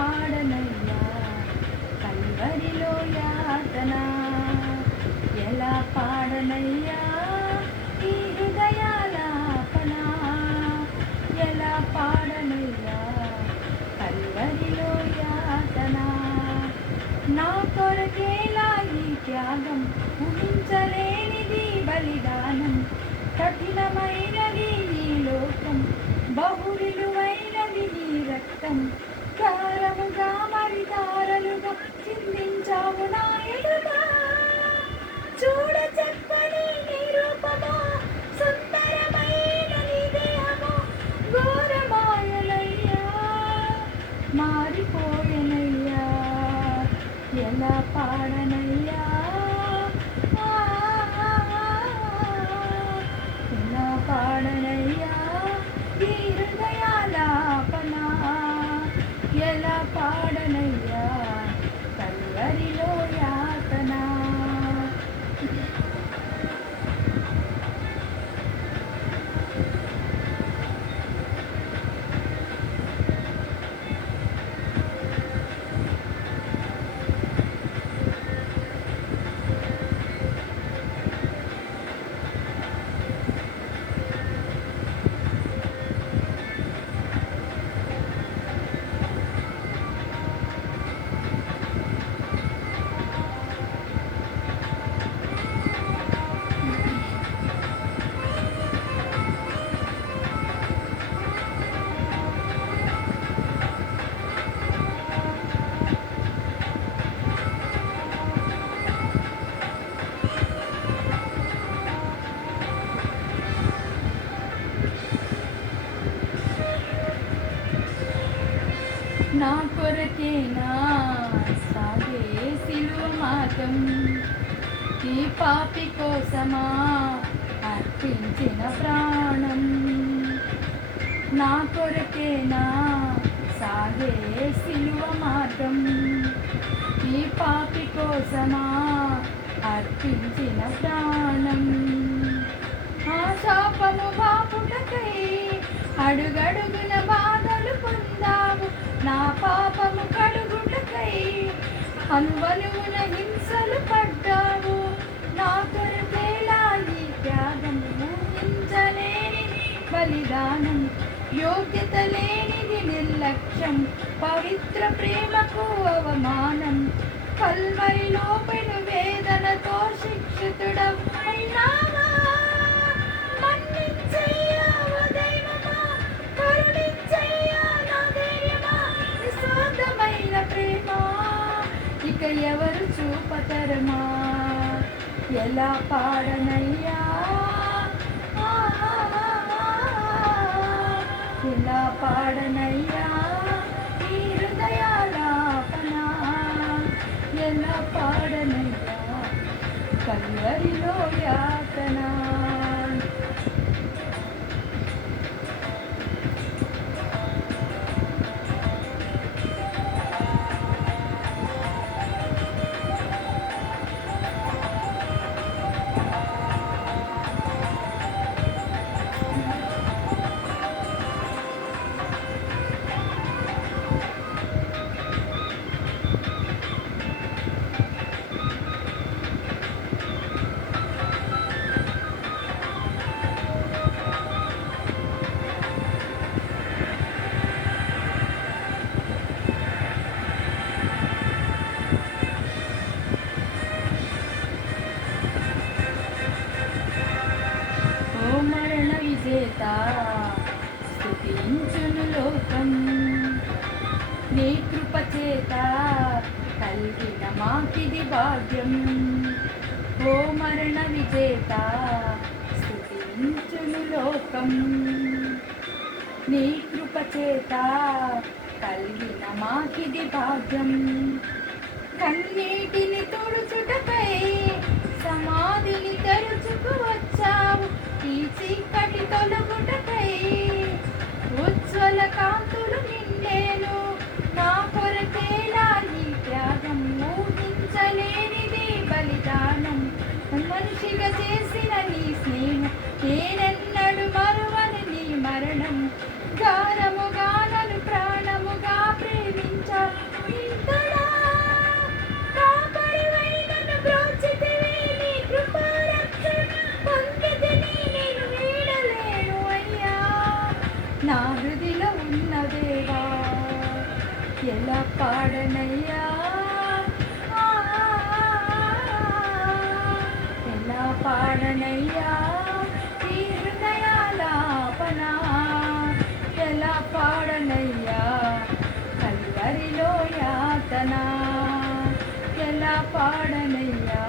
పాడనయ్యా కల్వరిలో యాతన, ఎలా పాడనయ్యా ఈ హృదయాలాపన, ఎలా పాడనయ్యా కల్వరిలో యాతన. నా కొరకేలా ఈ త్యాగం, ఊహించలేనిది బలిదానం, కఠినమైనది ఈ లోకం, బహు విలువైనది నీ రక్తం, కారముగా మరి దారలుగా చిందించావు నా ఎదుగా. చూడ చెప్పని నీ రూపమో, సుందరమైన నీ దేహమో, ఘోరమాయలయ్యా మారిపోయనయ్యా, ఎలా పాడనయ్యా ఎలా పాడనయ్యా ఈ హృదయాలాపన, ఎలా పాడనయ్యా కల్వరిలో యాతన. నా కొరకేనా సాగే సిలువ మార్గం, ఈ పాపి కోసమా అర్పించిన ప్రాణం. నా కొరకేనా సాగే సిలువ మార్గం, ఈ పాపి కోసమా అర్పించిన ప్రాణం. ఆ శాపము బాపుటకై అడుగడుగున బాధలు పొందావు, నా పాపము కడుగుటకై అనువనువున హింసలు పడ్డావు. నా కొరకేలా ఈ త్యాగం, ఊహించలేని బలిదానం, యోగ్యత లేనిది నిర్లక్ష్యం, పవిత్ర ప్రేమకు అవమానం. కల్వరిలో పెను వేదనతో శిక్షితుడవైనావా, మన్నించయ్యా ఓ దైవమా, కరుణించయ్యా నా ధైర్యమా, నిస్వార్థమైన ప్రేమ ఇక ఎవరు చూపతరమా, ఎలా పాడనయ్యా ఎలా పాడనయ్యా ఈ హృదయాలాపన, ఎలా పాడనయ్యా కల్వరిలో యాతన. విజేత స్తుతించును లోకం, నీ కృప చేత కలిగిన మాకిది భాగ్యం. ఓ మరణ విజేత స్తుతించును లోకం, నీ కృప చేత కలిగిన మాకిది భాగ్యం. కన్నీటిని తుడుచుటకై సమాధిని తెరుచుకు వచ్చావు, ఈ చీకటి తొలగుటకై ఉజ్వల కాంతులు నిండేను. నా కొరకేలా ఈ త్యాగం, ఊహించలేనిది బలిదానం, మనిషిగా చేసిన నీ స్నేహం, నేనెన్నడు మరువని నీ మరణం. గారముగా నన్ను ప్రాణముగా ప్రేమించావు, ఎలా పాడనయ్యా ఆ, ఎలా పాడనయ్యా ఈ హృదయాలాపన ఎలా పాడనయ్యా కల్వరిలో యాతన ఎలా పాడనయ్యా